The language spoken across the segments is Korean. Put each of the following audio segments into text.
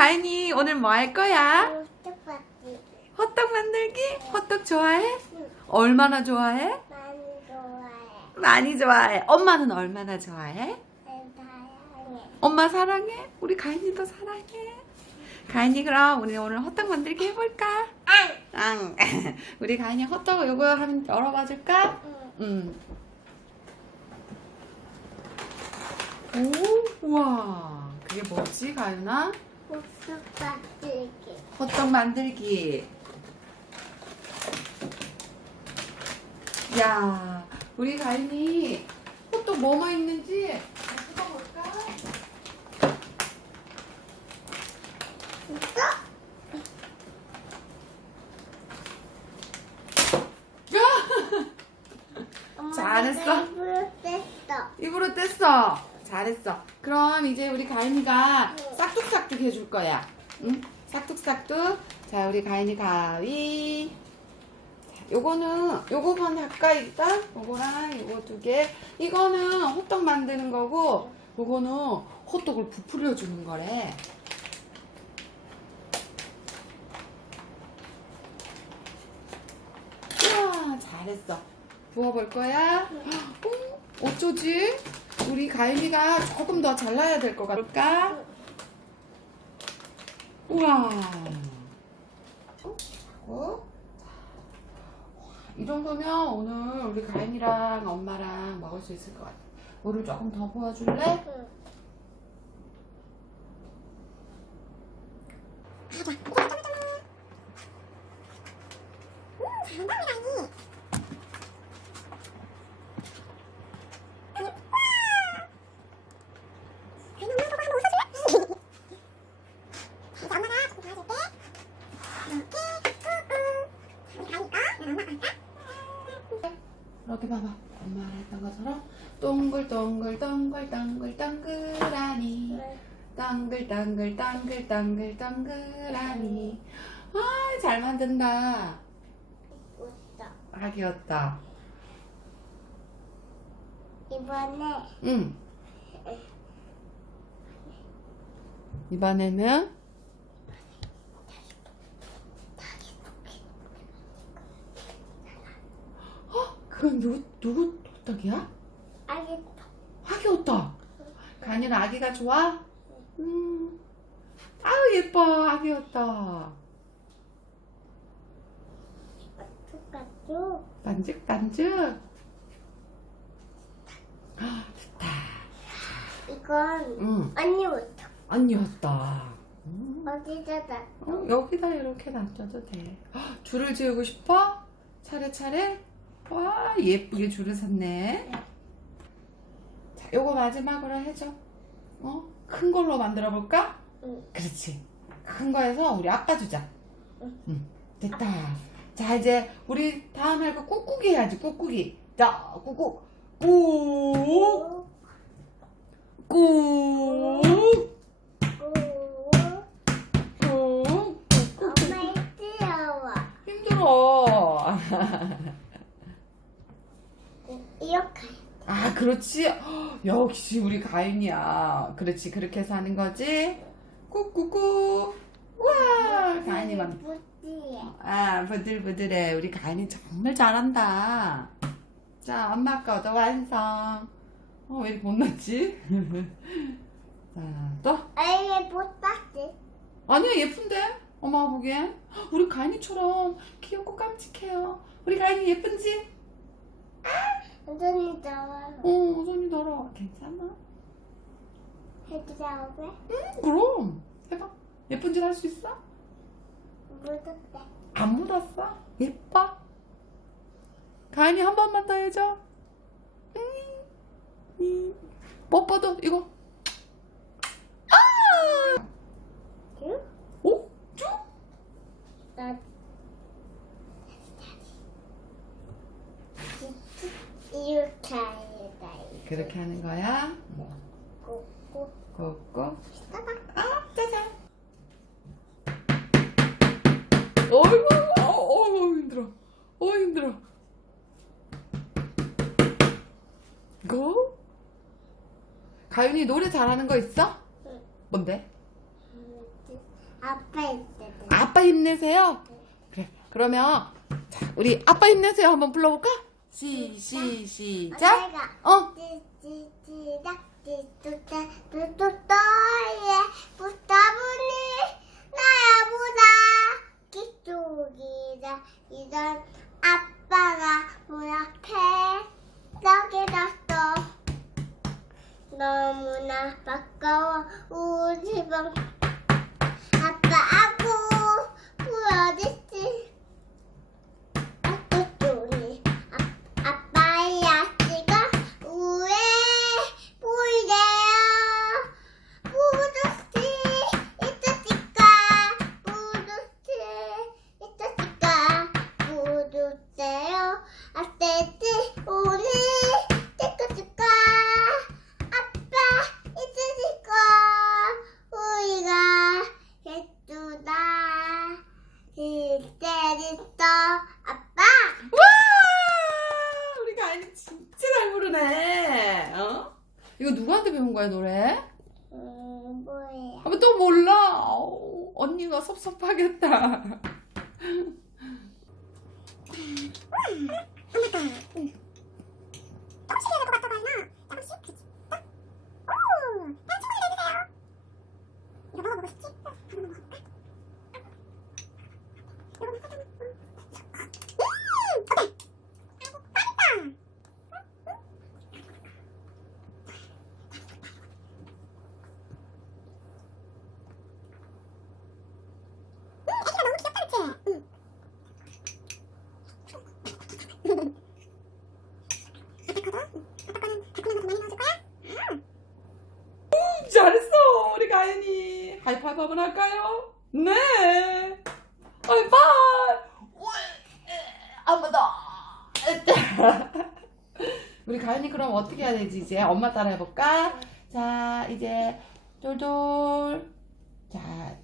가인이 오늘 뭐 할 거야? 똑같이 호떡 만들기? 호떡 좋아해? 응. 얼마나 좋아해? 많이 좋아해. 많이 좋아해. 엄마는 얼마나 좋아해? 난 다양해. 엄마 사랑해? 우리 가인이도 사랑해. 가인이 그럼 우리 오늘 호떡 만들기 해볼까? 안. 앙. 우리 가인이 호떡 요거 한번 열어봐 줄까? 응. 음. 오, 우와. 그게 뭐지, 가윤아? 똑같이. 호떡 만들기. 야, 우리 가인이 호떡 뭐뭐 있는지 잘 뜯어볼까? 이거? 엄마, 잘했어. 입으로 뗐어. 입으로 뗐어. 잘했어. 그럼 이제 우리 가인이가 싹둑싹둑 해줄 거야. 응? 싹둑싹둑. 자, 우리 가인이 가위. 자, 요거는, 요거만 할까, 일단? 요거랑 요거 두 개. 이거는 호떡 만드는 거고, 요거는 호떡을 부풀려 주는 거래. 우와, 잘했어. 부어볼 거야? 어? 어쩌지? 우리 가인이가 조금 더 잘라야 될 것 같을까? 우와. 어? 이 정도면 오늘 우리 가인이랑 엄마랑 먹을 수 있을 것 같아. 물을 조금 더 부어줄래? 응. 이렇게 봐봐. 엄마가 했던 것처럼 동글동글 동글 동글 동그라니 동글 동글 동글 동글 동그라니 아 잘 만든다. 웃어. 아 귀엽다. 이번에 응. 이번에는 어? 그건 누구 누구 호떡이야? 아기 아기 호떡. 간이는 아기가 좋아? 음. 아유 예뻐 아기 호떡. 똑같죠? 반죽 반죽. 아, 좋다. 이건 응. 언니 웃어. 언니였다. 음. 어디다 놨어? 어, 여기다 이렇게 놔둬도 돼. 헉, 줄을 지우고 싶어? 차례차례? 와, 예쁘게 줄을 섰네. 자, 요거 마지막으로 해줘. 어? 큰 걸로 만들어 볼까? 응. 그렇지. 큰 거에서 우리 아빠 주자. 응. 응, 됐다. 자, 이제 우리 다음 할 거 꾹꾹이 해야지, 꾹꾹이. 자, 꾹꾹. 꾹, 꾹, 오. 꾹. 엄마 힘들어. 힘들어. 이렇게. 아, 그렇지. 헉, 역시 우리 가인이야. 그렇지. 그렇게 해서 하는 거지. 꾹꾹꾹. 우와, 가인이만. 아, 부들부들해. 우리 가인이 정말 잘한다. 자, 엄마 거도 완성. 어, 왜 이렇게 못 났지? 자, 또. 아예 못 봤지? 아니야, 예쁜데? 엄마가 보기엔. 헉, 우리 가인이처럼 귀엽고 깜찍해요. 우리 가인이 예쁜지? 완전히 좋아. 어, 손이 더러워. 괜찮아? 해주자, 왜? 응, 그럼. 해봐. 예쁜 짓 할 수 있어? 묻었대. 안 묻었어? 예뻐? 가인이 한 번만 더 해줘. 응. 응. 뽀뽀도 이거. 아! 응? 오? 쭉? 나. 이렇게 해야다. 그렇게 하는 거야? 꾹꾹. 꾹꾹. 따닥. 아, 짜잔. 어이구, 어, 어, 힘들어. 어, 힘들어. 이거? 가윤이 노래 잘하는 거 있어? 응. 뭔데? 아빠 있대. 아빠 힘내세요. 그래. 그러면 자, 우리 아빠 힘내세요 한번 불러볼까? 시, 시, 시작. 어. 이런 아빠가 문 앞에 떠들었어 너무나 반가워 우리 방 배운 거야 노래? 음 뭐예요? 아빠 또 몰라. 어우, 언니가 섭섭하겠다. 가인이. 하이파이브 한번 할까요? 네. 하이파이브. 한번 더. 우리 가인이 그럼 어떻게 해야 되지 이제 엄마 따라 해볼까? 자 이제 돌돌. 자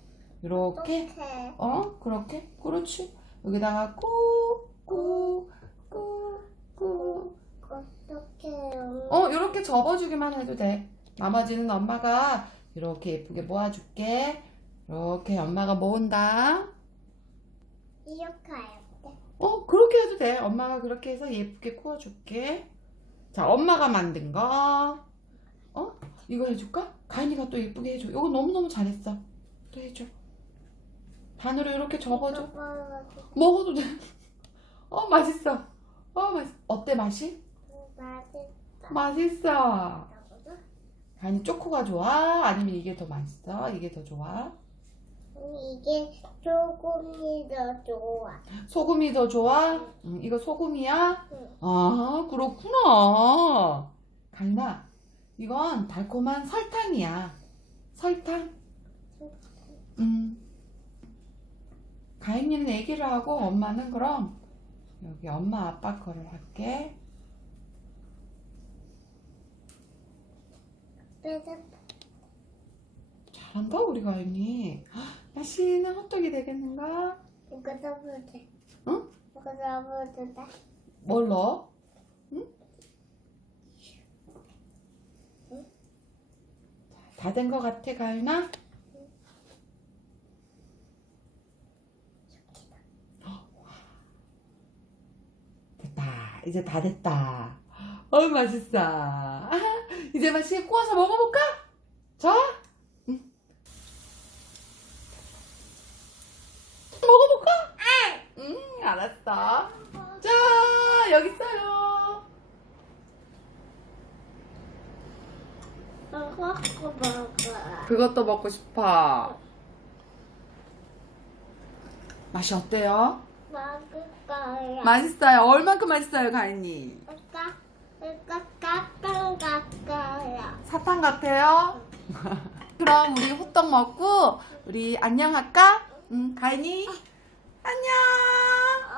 이렇게. 어? 그렇게? 그렇지. 여기다가 꾹꾹꾹꾹 어떻게요? 어, 이렇게 접어주기만 해도 돼. 나머지는 엄마가 이렇게 예쁘게 모아줄게. 이렇게 엄마가 모은다. 이렇게 해야 돼. 어, 그렇게 해도 돼. 엄마가 그렇게 해서 예쁘게 구워줄게. 자, 엄마가 만든 거. 어? 이거 해줄까? 가인이가 또 예쁘게 해줘. 이거 너무너무 잘했어. 또 해줘. 반으로 이렇게 접어줘. 먹어도 돼. 어, 맛있어. 어, 맛있어. 어때, 맛이? 맛있다. 맛있어. 아니 초코가 좋아? 아니면 이게 더 맛있어? 이게 더 좋아? 이게 조금이 더 좋아. 소금이 더 좋아? 응, 이거 소금이야? 응. 아 그렇구나. 강나 이건 달콤한 설탕이야. 설탕. 음. 가인이는 애기를 하고 엄마는 그럼 여기 엄마 아빠 거를 할게. 그래서 잘한다 우리 가인이. 헉, 맛있는 호떡이 되겠는가? 이거 넣어도 돼. 응? 이거 넣어도 돼. 뭘 넣어? 응? 다된것 같아, 가윤아? 됐다. 이제 다 됐다. 어우, 맛있어. 이제 맛있게 구워서 먹어볼까? 좋아? 응. 먹어볼까? 응, 알았어. 자, 여기 있어요. 먹어, 먹어. 그것도 먹고 싶어. 맛이 어때요? 먹을 거야. 맛있어요. 얼만큼 맛있어요? 이거, 이거 깎은 깎아요. 사탕 같아요? 그럼 우리 호떡 먹고 우리 안녕할까? 응, 가인이? 안녕.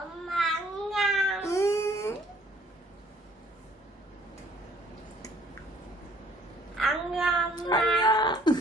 엄마 안녕. 음. 안녕 엄마. 안녕.